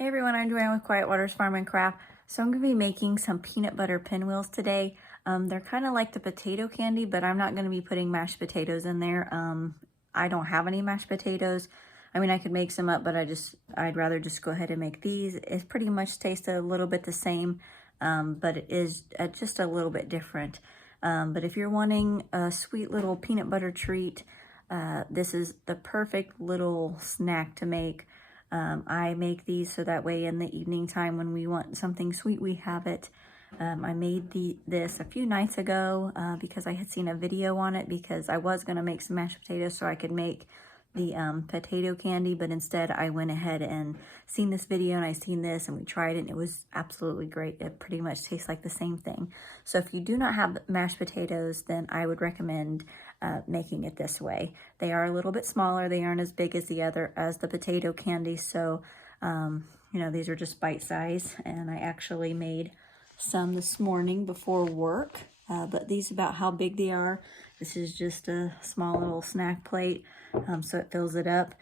Hey everyone, I'm Joanne with Quiet Waters Farm and Craft. So I'm going to be making some peanut butter pinwheels today. They're kind of like the potato candy, but I'm not going to be putting mashed potatoes in there. I don't have any mashed potatoes. I mean, I could make some up, but I'd rather just go ahead and make these. It pretty much tastes a little bit the same, but it is just a little bit different. But if you're wanting a sweet little peanut butter treat, this is the perfect little snack to make. I make these so that way in the evening time when we want something sweet, we have it. I made this a few nights ago because I had seen a video on it, because I was going to make some mashed potatoes so I could make the potato candy, but instead I went ahead and seen this video and I seen this and we tried it and it was absolutely great. It pretty much tastes like the same thing. So if you do not have mashed potatoes, then I would recommend making it this way. They are a little bit smaller. They aren't as big as the potato candy. So, you know, these are just bite size, and I actually made some this morning before work, but these about how big they are. This is just a small little snack plate, so it fills it up.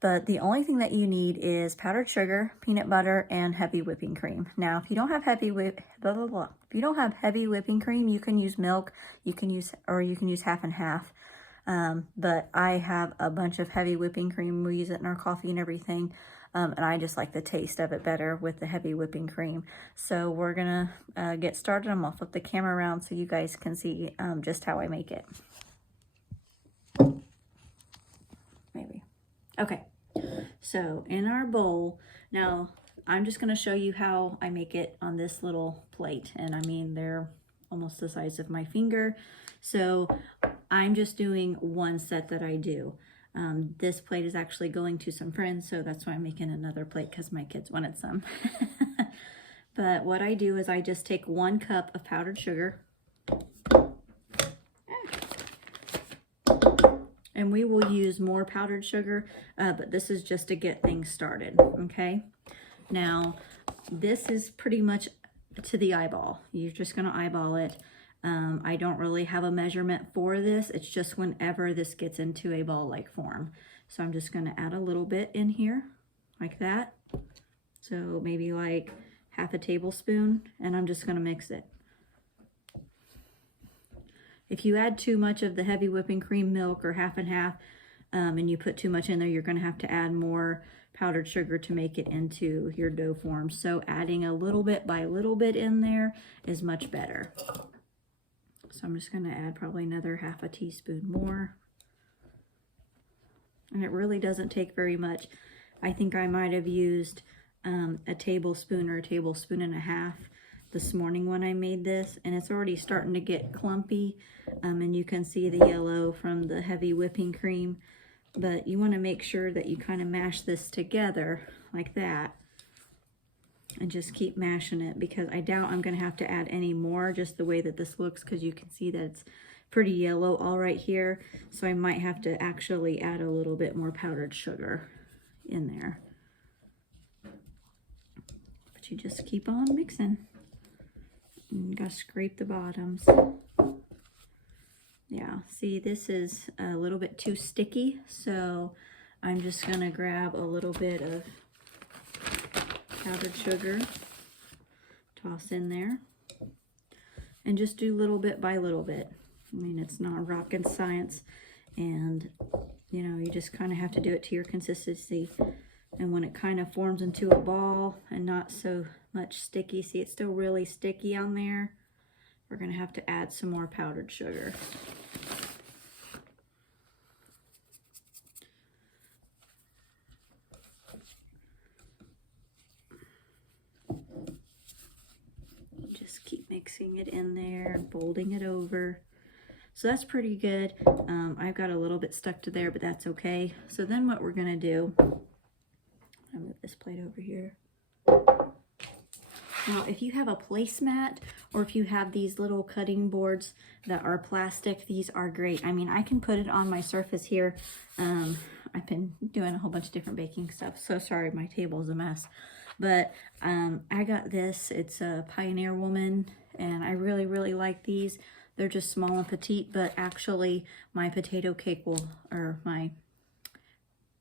But the only thing that you need is powdered sugar, peanut butter, and heavy whipping cream. Now, if you don't have heavy whipping cream, you can use milk. You can use half and half. But I have a bunch of heavy whipping cream. We use it in our coffee and everything. And I just like the taste of it better with the heavy whipping cream. So we're gonna get started. I'm gonna flip the camera around so you guys can see just how I make it. Maybe. Okay. So in our bowl, now I'm just gonna show you how I make it on this little plate. And I mean, they're almost the size of my finger. So I'm just doing one set that I do. This plate is actually going to some friends, so that's why I'm making another plate, because my kids wanted some. But what I do is I just take 1 cup of powdered sugar. And we will use more powdered sugar, but this is just to get things started, okay? Now, this is pretty much to the eyeball. You're just gonna eyeball it. I don't really have a measurement for this. It's just whenever this gets into a ball-like form. So I'm just gonna add a little bit in here, like that. So maybe like half a tablespoon, and I'm just gonna mix it. If you add too much of the heavy whipping cream, milk, or half and half, and you put too much in there, you're gonna have to add more powdered sugar to make it into your dough form. So adding a little bit by little bit in there is much better. So I'm just going to add probably another half a teaspoon more. And it really doesn't take very much. I think I might have used a tablespoon or a tablespoon and a half this morning when I made this. And it's already starting to get clumpy. And you can see the yellow from the heavy whipping cream. But you want to make sure that you kind of mash this together like that. And just keep mashing it, because I doubt I'm going to have to add any more, just the way that this looks, because you can see that it's pretty yellow all right here. So I might have to actually add a little bit more powdered sugar in there. But you just keep on mixing. And you got to scrape the bottoms. Yeah, see, this is a little bit too sticky, so I'm just going to grab a little bit of powdered sugar, toss in there, and just do little bit by little bit. I mean, it's not rocket science, and you know, you just kind of have to do it to your consistency. And when it kind of forms into a ball and not so much sticky, see, it's still really sticky on there, we're going to have to add some more powdered sugar. Just keep mixing it in there, folding it over. So that's pretty good. I've got a little bit stuck to there, but that's okay. So then what we're gonna do, I'll move this plate over here. Now, if you have a placemat, or if you have these little cutting boards that are plastic, these are great. I mean, I can put it on my surface here. I've been doing a whole bunch of different baking stuff, so sorry, my table is a mess. But I got this. It's a Pioneer Woman, and I really, really like these. They're just small and petite, but actually my potato cake will, or my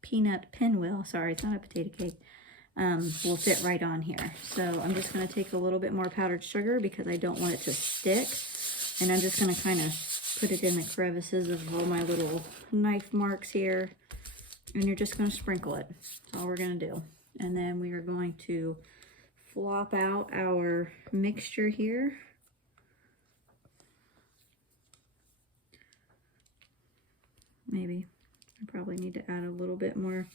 peanut pinwheel, sorry, it's not a potato cake, will fit right on here. So I'm just going to take a little bit more powdered sugar because I don't want it to stick. And I'm just going to kind of put it in the crevices of all my little knife marks here. And you're just going to sprinkle it. That's all we're going to do. And then we are going to flop out our mixture here. Maybe I probably need to add a little bit more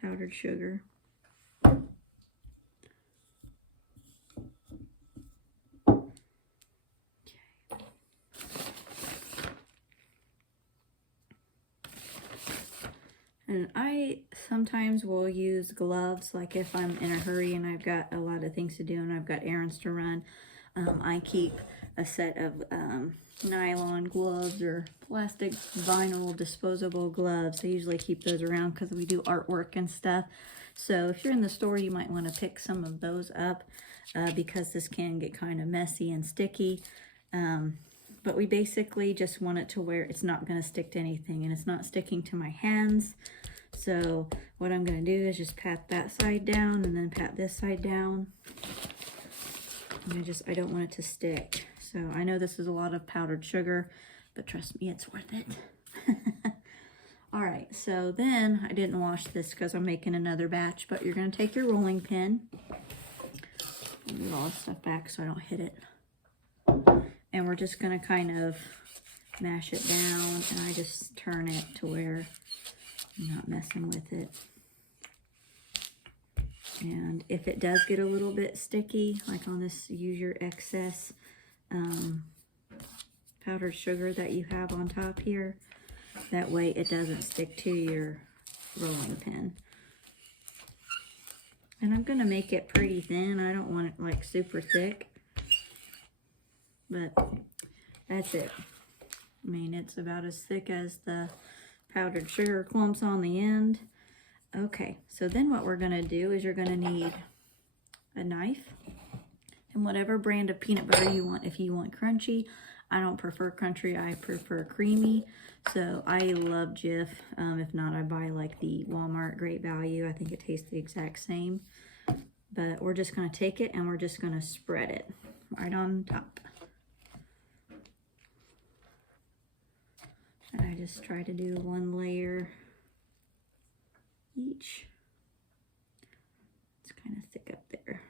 powdered sugar. And I sometimes will use gloves, like if I'm in a hurry and I've got a lot of things to do and I've got errands to run. I keep a set of nylon gloves or plastic vinyl disposable gloves. I usually keep those around because we do artwork and stuff. So if you're in the store, you might want to pick some of those up because this can get kind of messy and sticky. But we basically just want it to where it's not going to stick to anything, and it's not sticking to my hands. So what I'm going to do is just pat that side down and then pat this side down. And I don't want it to stick. So I know this is a lot of powdered sugar, but trust me, it's worth it. All right, so then I didn't wash this because I'm making another batch, but you're going to take your rolling pin. Move all this stuff back so I don't hit it. And we're just going to kind of mash it down, and I just turn it to where I'm not messing with it. And if it does get a little bit sticky, like on this, use your excess powdered sugar that you have on top here. That way it doesn't stick to your rolling pin. And I'm going to make it pretty thin. I don't want it like super thick. But that's it. I mean, it's about as thick as the powdered sugar clumps on the end. Okay, so then what we're going to do is you're going to need a knife and whatever brand of peanut butter you want. If you want crunchy, I don't prefer crunchy, I prefer creamy. So I love Jif. If not, I buy like the Walmart Great Value. I think it tastes the exact same. But we're just going to take it and we're just going to spread it right on top. And I just try to do one layer each. It's kind of thick up there.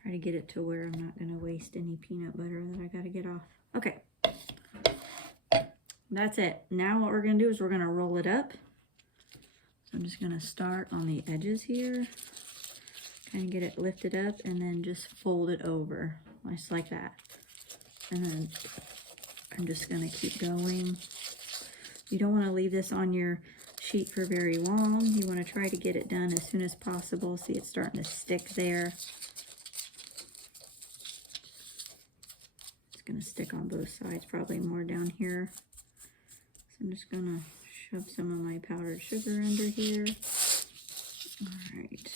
Try to get it to where I'm not going to waste any peanut butter that I got to get off. Okay. That's it. Now what we're going to do is we're going to roll it up. So I'm just going to start on the edges here. Kind of get it lifted up and then just fold it over. Just like that. And then I'm just going to keep going. You don't want to leave this on your sheet for very long. You want to try to get it done as soon as possible. See, it's starting to stick there. It's going to stick on both sides, probably more down here. So I'm just going to shove some of my powdered sugar under here. All right.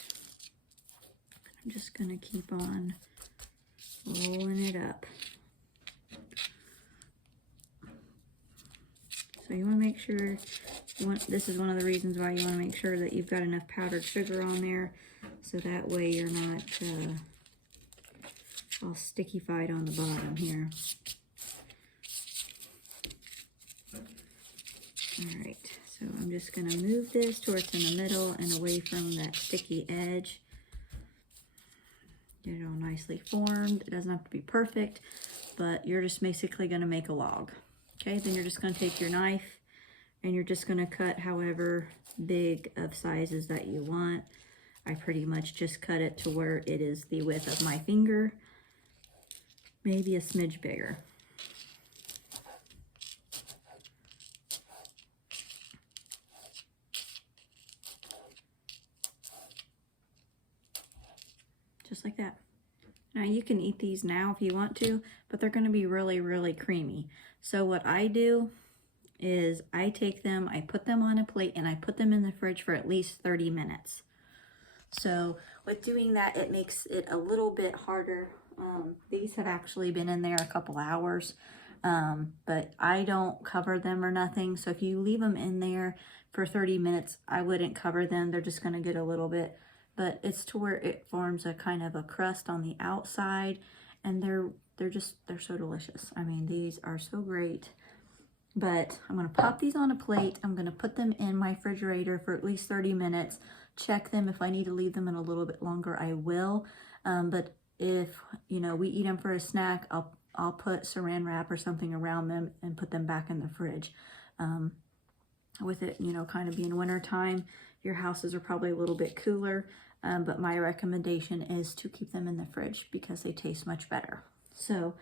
I'm just going to keep on rolling it up. So you want to make sure, this is one of the reasons why you want to make sure that you've got enough powdered sugar on there, so that way you're not all sticky-fied on the bottom here. All right, so I'm just going to move this to where it's in the middle and away from that sticky edge. Get it all nicely formed. It doesn't have to be perfect, but you're just basically going to make a log. Okay, then you're just going to take your knife and you're just going to cut however big of sizes that you want. I pretty much just cut it to where it is the width of my finger, maybe a smidge bigger. Just like that. Now you can eat these now if you want to, but they're going to be really, really creamy. So what I do is I take them, I put them on a plate, and I put them in the fridge for at least 30 minutes. So with doing that, it makes it a little bit harder. These have actually been in there a couple hours. But I don't cover them or nothing. So if you leave them in there for 30 minutes, I wouldn't cover them. They're just going to get a little bit, but it's to where it forms a kind of a crust on the outside, and they're so delicious. I mean, these are so great. But I'm going to pop these on a plate. I'm going to put them in my refrigerator for at least 30 minutes. Check them. If I need to leave them in a little bit longer, I will. But if, you know, we eat them for a snack, I'll put saran wrap or something around them and put them back in the fridge. With it, you know, kind of being winter time, your houses are probably a little bit cooler. But my recommendation is to keep them in the fridge because they taste much better. So,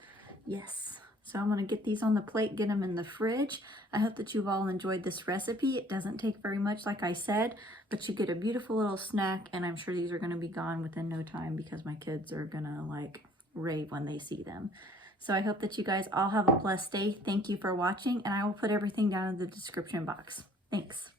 yes. So I'm going to get these on the plate, get them in the fridge. I hope that you've all enjoyed this recipe. It doesn't take very much, like I said, but you get a beautiful little snack, and I'm sure these are going to be gone within no time because my kids are going to like rave when they see them. So I hope that you guys all have a blessed day. Thank you for watching, and I will put everything down in the description box. Thanks.